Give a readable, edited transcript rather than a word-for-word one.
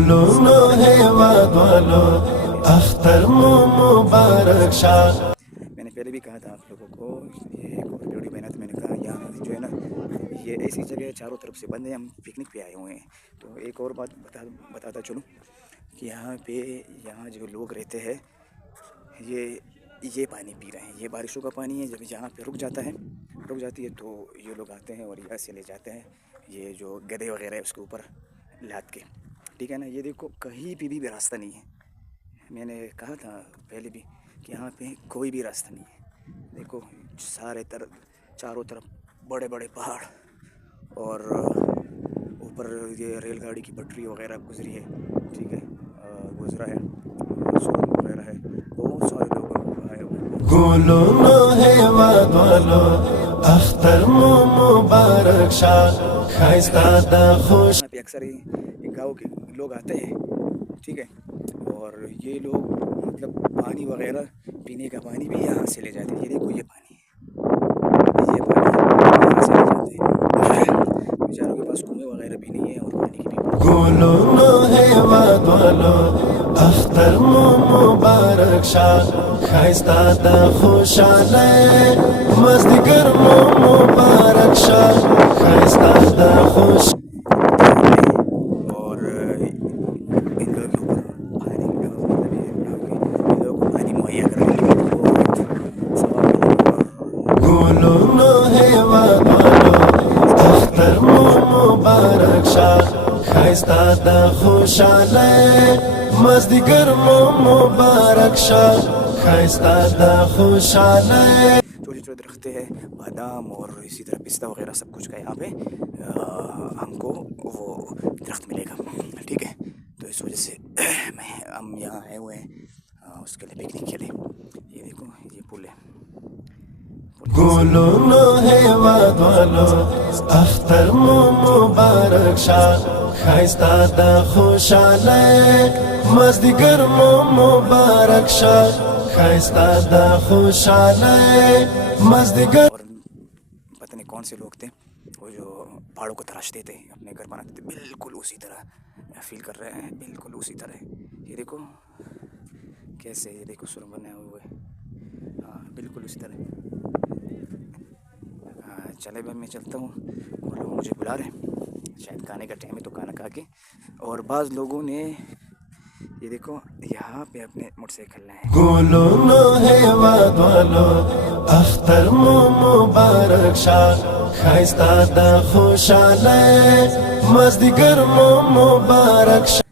گلونو هیواد والو اختر مبارک شاہ. میں نے پہلے بھی کہا تھا آپ لوگوں کو، یہ ایک اور ویڈیو بنا تو میں نے کہا یہاں جو ہے نا یہ ایسی جگہ چاروں طرف سے بند ہے، ہم پکنک پہ آئے ہوئے ہیں. تو ایک اور بات بتاتا چلوں کہ یہاں جو لوگ رہتے ہیں یہ پانی پی رہے ہیں. یہ بارشوں کا پانی ہے، جب یہاں پہ رک جاتی ہے تو یہ لوگ آتے ہیں اور یہاں سے لے جاتے ہیں یہ جو گدے وغیرہ ہے اس کے اوپر لاد کے. ٹھیک ہے نا، یہ دیکھو کہیں پہ بھی راستہ نہیں ہے. میں نے کہا تھا پہلے بھی کہ یہاں پہ کوئی بھی راستہ نہیں ہے. دیکھو چاروں طرف بڑے بڑے پہاڑ اور اوپر یہ ریل گاڑی کی پٹری وغیرہ گزری ہے. ٹھیک ہے، گزرا ہے، سڑک وغیرہ ہے، بہت سارے لوگ آئے ہوئے. گلونو هیواد والو اختر مبارک شاہ خیستہ دا خوش. یہاں پہ اکثر ہی گاؤں کے لوگ آتے ہیں. ٹھیک ہے، اور یہ لوگ مطلب پانی وغیرہ پینے کا پانی بھی یہاں سے لے جاتے ہیں. یہ دیکھو یہ پانی یہاں سے لے جاتے ہیں. بیچاروں کے پاس کنویں وغیرہ بھی نہیں ہے اور پانی کی بھی. گلونو هیواد والو اختر مبارک شاہ خیستہ دا خوشاله مزدگر مبارک شاہ خیستہ دا خوش. اور ان لوگوں کے اوپر پانی مہیا کرنے گلونو هیواد والو اختر مبارک شاہ خیستہ دا خوشاله مزدگر مبارک شاہ خیستہ دا خوشاله. چھوٹے چھوٹے درخت ہیں، بادام اور اسی طرح پستہ وغیرہ سب کچھ کا یہاں پہ ہم کو وہ درخت ملے گا. ٹھیک ہے، تو اس وجہ سے ہم یہاں آئے ہوئے ہیں اس کے لیے پکنک کے لیے. یہ دیکھو یہ پل ہے. گلونو هیواد والو اختر مبارک شاہ خیستہ دا خوشاله مزدگر مبارک شاہ خیستہ دا خوشاله مزدگر. اور پتہ نہیں کون سے لوگ تھے وہ جو پہاڑوں کو تراشتے تھے، اپنے گھر بناتے تھے. بالکل اسی طرح فیل کر رہے ہیں، بالکل اسی طرح. یہ دیکھو کیسے، یہ دیکھو سرنگ بنے ہوئے. ہاں بالکل اسی طرح. چلے بھائی میں چلتا ہوں، اور لوگ مجھے بلا رہے ہیں، شاید کھانے کا ٹائم ہے تو کھانا کھا کے. اور بعض لوگوں نے یہ دیکھو یہاں پہ اپنے موٹر سائیکل لائے. گلونو هیواد والو اختر مبارک شاہ خیستہ دا خوشاله مزدگر مبارک شاہ.